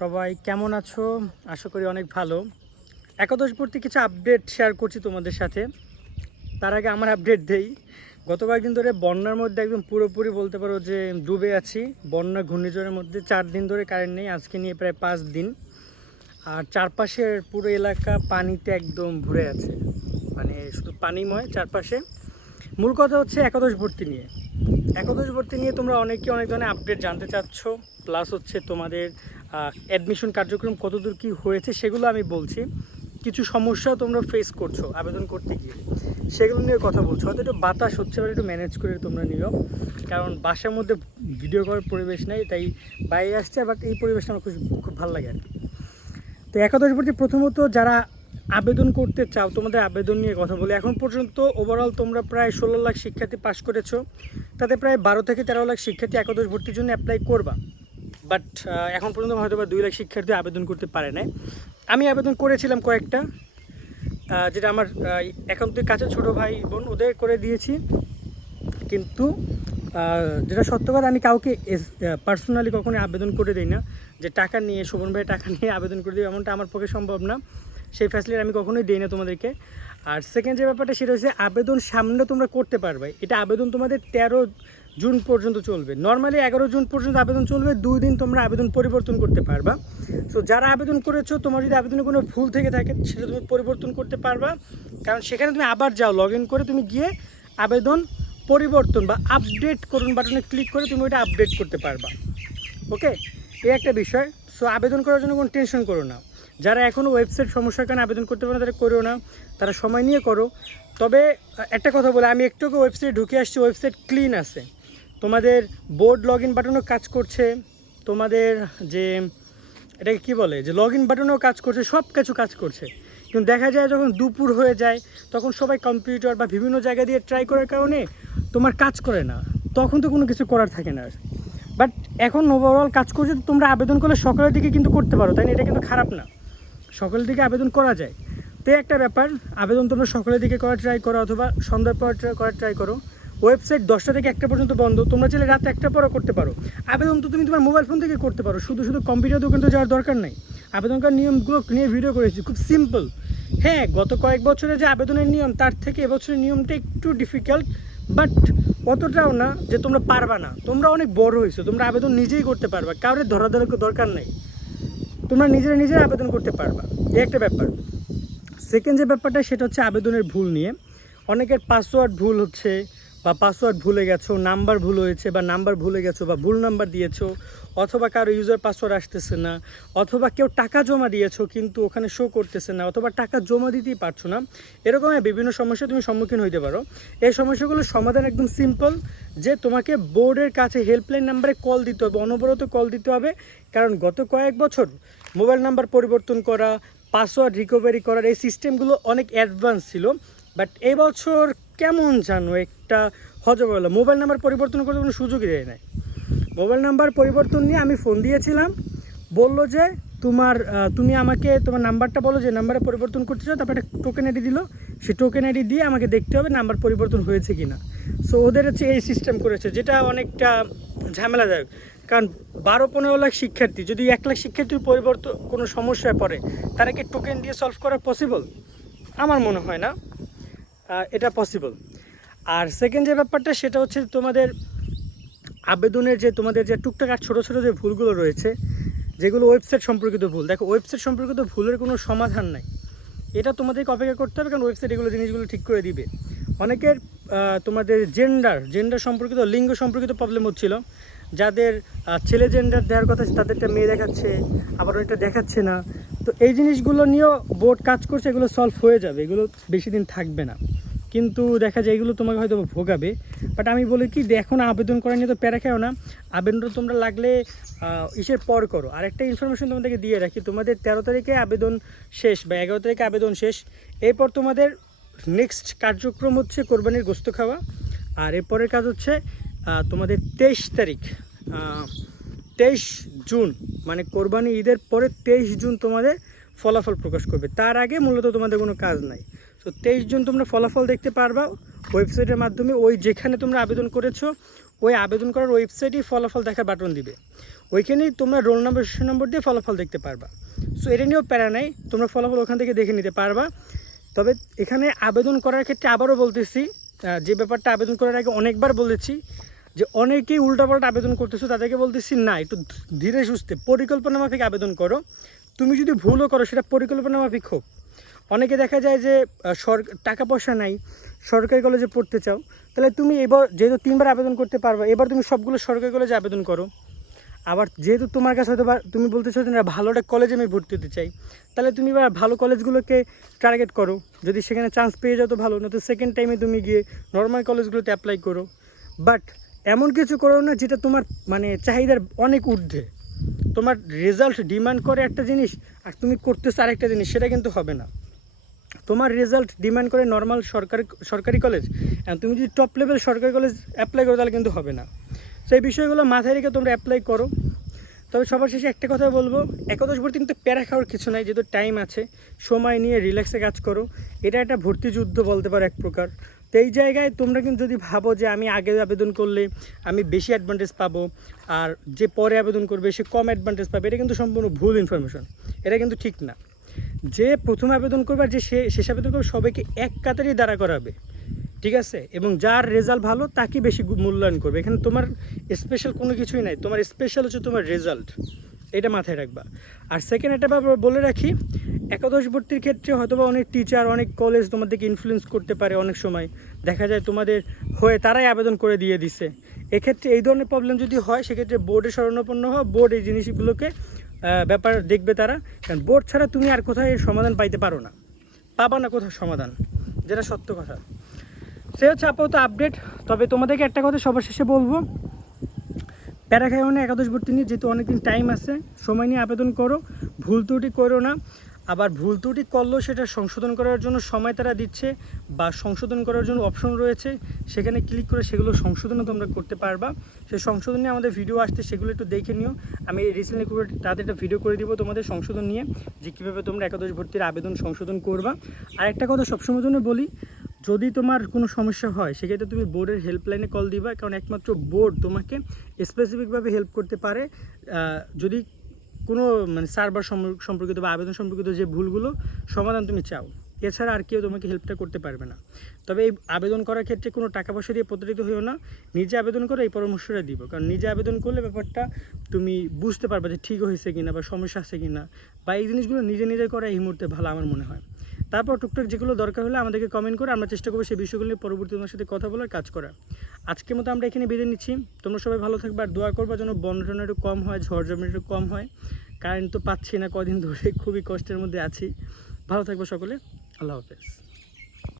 সবাই কেমন আছো? আশা করি অনেক ভালো। একাদশ ভর্তি কিছু আপডেট শেয়ার করছি তোমাদের সাথে। তার আগে আমার আপডেট দেই। গত কয়েকদিন ধরে বন্যার মধ্যে একদম পুরোপুরি বলতে পারো যে ডুবে আছি। বন্যা ঘূর্ণিঝড়ের মধ্যে চার দিন ধরে কারেন্ট নেই, আজকে নিয়ে প্রায় পাঁচ দিন। আর চারপাশের পুরো এলাকা পানিতে একদম ভরে আছে। মানে শুধু পানিময় চারপাশে। মূল কথা হচ্ছে একাদশ ভর্তি নিয়ে। একাদশ ভর্তি নিয়ে তোমরা অনেকে অনেক ধরনের আপডেট জানতে চাচ্ছ। প্লাস হচ্ছে তোমাদের অ্যাডমিশন কার্যক্রম কতদূর কী হয়েছে সেগুলো আমি বলছি। কিছু সমস্যা তোমরা ফেস করছ আবেদন করতে গিয়ে। সেগুলো নিয়ে কথা বলছো। হয়তো একটু বাতাস হচ্ছে বা একটু ম্যানেজ করে তোমরা নিও। কারণ বাসার মধ্যে ভিডিও করার পরিবেশ নেই, তাই বাইরে আসছে বাট এই পরিবেশটা আমার খুব খুব ভালো লাগে আর কি তো একাদশ ভর্তি প্রথমত যারা আবেদন করতে চাও, তোমাদের আবেদন নিয়ে কথা বলি। এখন পর্যন্ত ওভারঅল তোমরা প্রায় ষোলো লাখ শিক্ষার্থী পাশ করেছ। তাতে প্রায় বারো থেকে তেরো লাখ শিক্ষার্থী একাদশ ভর্তির জন্য অ্যাপ্লাই করবা। বাট এখন পর্যন্ত হয়তো বা দুই লাখ শিক্ষার্থী আবেদন করতে পারে নাই। আমি আবেদন করেছিলাম কয়েকটা যেটা আমার একান্তের কাছে ছোটো ভাই বোন, ওদের করে দিয়েছি। কিন্তু যেটা সত্য কথা, আমি কাউকে পার্সোনালি কখনো আবেদন করে দিই না। যে টাকা নিয়ে, শোভন ভাই টাকা নিয়ে আবেদন করে দিই এমনটা আমার পক্ষে সম্ভব না। সেই ফ্যাসিলিটি আমি কখনোই দিই না তোমাদেরকে। আর সেকেন্ড যে ব্যাপারটা, সেটা হচ্ছে আবেদন সামনে তোমরা করতে পারবে। এটা আবেদন তোমাদের তেরো জুন পর্যন্ত চলবে। নর্মালি এগারো জুন পর্যন্ত আবেদন চলবে, দুই দিন তোমরা আবেদন পরিবর্তন করতে পারবা। সো যারা আবেদন করেছ, তোমার যদি আবেদনে কোনো ভুল থেকে থাকে, সেটা তুমি পরিবর্তন করতে পারবা। কারণ সেখানে তুমি আবার যাও লগ ইন করে তুমি গিয়ে আবেদন পরিবর্তন বা আপডেট করুন বাটনে ক্লিক করে তুমি ওইটা আপডেট করতে পারবা। ওকে এই একটা বিষয়। সো আবেদন করার জন্য কোনো টেনশন করো না। যারা এখনও ওয়েবসাইট সমস্যার কারণে আবেদন করতে পারে তারা করো না। তারা সময় নিয়ে করো। তবে, একটা কথা বলে, আমি একটু ওয়েবসাইটে ঢুকে আসছি ওয়েবসাইট ক্লিন আছে। তোমাদের বোর্ড লগ ইন বাটনও কাজ করছে, তোমাদের যে, এটাকে কি বলে, যে লগ ইন বাটনও কাজ করছে, সব কিছু কাজ করছে। কিন্তু দেখা যায় যখন দুপুর হয়ে যায়, তখন সবাই কম্পিউটার বা বিভিন্ন জায়গা দিয়ে ট্রাই করার কারণে তোমার কাজ করে না। তখন তো কোনো কিছু করার থাকে না আর। বাট এখন ওভারঅল কাজ করছে তোমরা আবেদন করলে সকালের দিকে কিন্তু করতে পারো, তাই না? এটা কিন্তু খারাপ না। সকালের দিকে আবেদন করা যায়। তো একটা ব্যাপার, আবেদন তোমরা সকালের দিকে করার ট্রাই করো, অথবা সন্ধ্যার পর করার ট্রাই করো। ওয়েবসাইট দশটা থেকে একটা পর্যন্ত বন্ধ, তোমরা চাইলে রাত একটা পরও করতে পারো। আবেদন তো তুমি তোমার মোবাইল ফোন থেকে করতে পারো, শুধু শুধু কম্পিউটার দোকান তো যাওয়ার দরকার নেই। আবেদনকার নিয়মগুলো নিয়ে ভিডিও করেছি, খুব সিম্পল হ্যাঁ গত কয়েক বছরে যে আবেদনের নিয়ম, তার থেকে এবছরের নিয়মটা একটু ডিফিকাল্ট বাট অতটাও না যে তোমরা পারবা না। তোমরা অনেক বড় হয়েছো, তোমরা আবেদন নিজেই করতে পারবা, কাউরে ধরা ধরা দরকার নেই। তোমরা নিজেরা নিজেরা আবেদন করতে পারবা, এই একটা ব্যাপার। সেকেন্ড যে ব্যাপারটা, সেটা হচ্ছে আবেদনের ভুল নিয়ে। অনেকের পাসওয়ার্ড ভুল হচ্ছে বা পাসওয়ার্ড ভুলে গেছো নাম্বার ভুল হয়েছে বা নাম্বার ভুলে গেছো বা ভুল নাম্বার দিয়েছ, অথবা কারও ইউজার পাসওয়ার্ড আসতেছে না, অথবা কেউ টাকা জমা দিয়েছ কিন্তু ওখানে শো করতেছে না, অথবা টাকা জমা দিতেই পারছ না, এরকম বিভিন্ন সমস্যা তুমি সম্মুখীন হইতে পারো। এই সমস্যাগুলোর সমাধান একদম সিম্পল যে তোমাকে বোর্ডের কাছে হেল্পলাইন নাম্বারে কল দিতে হবে, অনবরত কল দিতে হবে, কারণ গত কয়েক বছর মোবাইল নাম্বার পরিবর্তন করা পাসওয়ার্ড রিকভারি করার এই সিস্টেমগুলো অনেক অ্যাডভান্স ছিল। বাট এবছর কেমন জানো একটা হজবলা মোবাইল নাম্বার পরিবর্তন করতে কোনো সুযোগই দেয় নাই। মোবাইল নাম্বার পরিবর্তন নিয়ে আমি ফোন দিয়েছিলাম। বলল যে, তোমার তুমি আমাকে তোমার নাম্বারটা বলো যে, নাম্বারে পরিবর্তন করতে চাও? তারপর একটা টোকেন আইডি দিল। সেই টোকেন আইডি দিয়ে আমাকে দেখতে হবে নাম্বার পরিবর্তন হয়েছে কি না সো ওদের হচ্ছে এই সিস্টেম করেছে, যেটা অনেকটা ঝামেলাদায়ক। কারণ বারো, পনেরো লাখ শিক্ষার্থী, যদি এক লাখ শিক্ষার্থীর পরিবর্তন কোনো সমস্যায় পড়ে, তারা কি টোকেন দিয়ে সলভ করা পসিবল আমার মনে হয় না। এটা পসিবল আর সেকেন্ড যে ব্যাপারটা, সেটা হচ্ছে তোমাদের আবেদনের যে তোমাদের যে টুকটাক আর ছোটো ছোটো যে ভুলগুলো রয়েছে, যেগুলো ওয়েবসাইট সম্পর্কিত ভুল। দেখো ওয়েবসাইট সম্পর্কিত ভুলের কোনো সমাধান নাই। এটা তোমাদেরকে অপেক্ষা করতে হবে, কারণ ওয়েবসাইট এগুলো জিনিসগুলো ঠিক করে দিবে। অনেকের তোমাদের জেন্ডার জেন্ডার সম্পর্কিত, লিঙ্গ সম্পর্কিত প্রবলেম হচ্ছিল। যাদের ছেলে জেন্ডার দেওয়ার কথা তাদেরটা মেয়ে দেখাচ্ছে, আবার ওইটা দেখাচ্ছে না। তো এই জিনিসগুলো নিয়েও বোর্ড কাজ করছে, এগুলো সলভ হয়ে যাবে, এগুলো বেশি দিন থাকবে না। কিন্তু দেখা যায় এগুলো তোমাকে হয়তো ভোগাবে। বাট আমি বলি কি, যে এখন আবেদন করা নিয়ে তো প্যারা খেও না। আবেদন তোমরা লাগলে ইসের পর করো। আরেকটা ইনফরমেশন তোমাদেরকে দিয়ে রাখি, তোমাদের তেরো তারিখে আবেদন শেষ বা এগারো তারিখে আবেদন শেষ। এরপর তোমাদের নেক্সট কার্যক্রম হচ্ছে কোরবানির গোস্ত খাওয়া। আর এরপরের কাজ হচ্ছে তোমাদের তেইশ তারিখ তেইশ জুন মানে কোরবানি ঈদের পরে তেইশ জুন তোমাদের ফলাফল প্রকাশ করবে। তার আগে মূলত তোমাদের কোনো কাজ নাই। তো তেইশ জুন তোমরা ফলাফল দেখতে পারবা ওয়েবসাইটের মাধ্যমে। ওই যেখানে তোমরা আবেদন করেছ, ওই আবেদন করার ওয়েবসাইটেই ফলাফল দেখার বাটন দিবে। ওইখানেই তোমরা রোল নাম্বার শেষ নম্বর দিয়ে ফলাফল দেখতে পারবা। সো এটা নিয়েও প্যারা নাই, তোমরা ফলাফল ওখান থেকে দেখে নিতে পারবা। তবে এখানে আবেদন করার ক্ষেত্রে আবারও বলতেছি যে ব্যাপারটা আবেদন করার আগে অনেকবার বলেছি যে অনেকেই উল্টাপাল্টা আবেদন করতেছো, তাদেরকে বলতেছি, না, একটু ধীরে সুস্থে পরিকল্পনা মাফিক আবেদন করো। তুমি যদি ভুলও করো, সেটা পরিকল্পনা মাফিক হোক। অনেকে দেখা যায় যে সর টাকা পয়সা নাই, সরকারি কলেজে পড়তে চাও, তাহলে তুমি এবার যেহেতু তিনবার আবেদন করতে পারবে, এবার তুমি সবগুলো সরকারি কলেজে আবেদন করো। আবার যেহেতু তোমার কাছে হয়তো তুমি বলতে চাও না, ভালো একটা কলেজে আমি ভর্তি হতে চাই। তাহলে তুমি এবার ভালো কলেজগুলোকে টার্গেট করো। যদি সেখানে চান্স পেয়ে যাও তো ভালো না তো সেকেন্ড টাইমে তুমি গিয়ে নর্মাল কলেজগুলোতে অ্যাপ্লাই করো। বাট এমন কিছু করো না যেটা তোমার মানে চাহিদার অনেক ঊর্ধ্বে। তোমার রেজাল্ট ডিমান্ড করে একটা জিনিস আর তুমি করতেছো আরেকটা জিনিস, সেটা কিন্তু হবে না। তোমার রেজাল্ট ডিমান্ড করে নর্মাল সরকারি সরকারি কলেজ তুমি যদি টপ লেভেল সরকারি কলেজ অ্যাপ্লাই করো, তাহলে কিন্তু হবে না। সেই বিষয়গুলো মাথায় রেখে তোমরা অ্যাপ্লাই করো। তবে সবার শেষে একটা কথা বলব, একাদশ ভর্তি কিন্তু প্যারা খাওয়ার কিছু নাই, যেহেতু টাইম আছে, সময় নিয়ে রিল্যাক্সে কাজ করো। এটা একটা ভর্তি যুদ্ধ বলতে পারো এক প্রকার। তো এই জায়গায় তোমরা কিন্তু যদি ভাবো যে আমি আগে আবেদন করলে আমি বেশি অ্যাডভান্টেজ পাবো, আর যে পরে আবেদন করবে সে কম অ্যাডভান্টেজ পাবে, এটা কিন্তু সম্পূর্ণ ভুল ইনফরমেশন এটা কিন্তু ঠিক না। যে প্রথম আবেদন করবে আর যে শেষ আবেদন করবে, সবাইকে এক কাতারেই দাঁড়া করাবে। ঠিক আছে? এবং যার রেজাল্ট ভালো, তাকে বেশি মূল্যায়ন করবে। এখানে তোমার স্পেশাল কোনো কিছুই নাই। তোমার স্পেশাল হচ্ছে তোমার রেজাল্ট এটা মাথায় রাখবা। আর সেকেন্ড একটা ব্যাপার বলে রাখি, একাদশ ভর্তির ক্ষেত্রে হয়তোবা অনেক টিচার অনেক কলেজ তোমাদেরকে ইনফ্লুয়েন্স করতে পারে অনেক সময়। দেখা যায় তোমাদের হয়ে তারাই আবেদন করে দিয়ে দিছে। এক্ষেত্রে এই ধরনের প্রবলেম যদি হয়, সেক্ষেত্রে বোর্ডে শরণাপন্ন হওয়া বোর্ড এই জিনিসগুলোকে ব্যাপার দেখবে তারা। কারণ বোর্ড ছাড়া তুমি আর কোথায় সমাধান পাইতে পারো না। পাবা না কোথাও সমাধান? যেটা সত্য কথা। সে হচ্ছে আপাতত আপডেট তবে তোমাদেরকে একটা কথা সবার শেষে বলব। প্যারাখায়নে একাদশ ভর্তি নিয়ে যেহেতু অনেকদিন টাইম আছে, সময় নিয়ে আবেদন করো, ভুল ত্রুটি করো না। আবার ভুল ত্রুটি করলেও সেটা সংশোধন করার জন্য সময় তারা দিচ্ছে বা সংশোধন করার জন্য অপশন রয়েছে, সেখানে ক্লিক করে সেগুলো সংশোধনও তোমরা করতে পারবা। সেই সংশোধন নিয়ে আমাদের ভিডিও আসছে, সেগুলো একটু দেখে নিও। আমি রিসেন্টলি করে তাদের একটা ভিডিও করে দিব তোমাদের সংশোধন নিয়ে, যে কীভাবে তোমরা একাদশ ভর্তির আবেদন সংশোধন করবা। আর একটা কথা সবসময় জন্য বলি যদি তোমার কোনো সমস্যা হয়, সেক্ষেত্রে তুমি বোর্ডের হেল্পলাইনে কল দিবা, কারণ একমাত্র বোর্ড তোমাকে স্পেসিফিকভাবে হেল্প করতে পারে। যদি কোনো মানে সার্ভার সম্পর্কিত বা আবেদন সম্পর্কিত যে ভুলগুলো, সমাধান তুমি চাও। এছাড়া আর কেউ তোমাকে হেল্পটা করতে পারবে না। তবে এই আবেদন করার ক্ষেত্রে কোনো টাকা পয়সা দিয়ে প্রতারিত হইও না। নিজে আবেদন করে এই পরামর্শটা দিব। কারণ নিজে আবেদন করলে ব্যাপারটা তুমি বুঝতে পারবে যে ঠিক হয়েছে কিনা বা সমস্যা আছে কিনা। বা এই জিনিসগুলো নিজে নিজে করা এই মুহূর্তে ভালো আমার মনে হয়। তারপর টুকটাক যেগুলো দরকার হলে আমাদেরকে কমেন্ট করে, আমরা চেষ্টা করব সেই বিষয়গুলো নিয়ে পরবর্তী তোমার সাথে কথা বলার, কাজ করা আজকের মতো আমরা এখানে বেঁধে নিচ্ছি। তোমরা সবাই ভালো থাকবে আর দোয়া করবা যেন বন্যটন একটু কম হয় ঝড় জমি একটু কম হয়। কারেন্ট তো পাচ্ছি না, কদিন ধরে খুবই কষ্টের মধ্যে আছি। ভালো থাকব সকলে। আল্লাহ হাফেজ।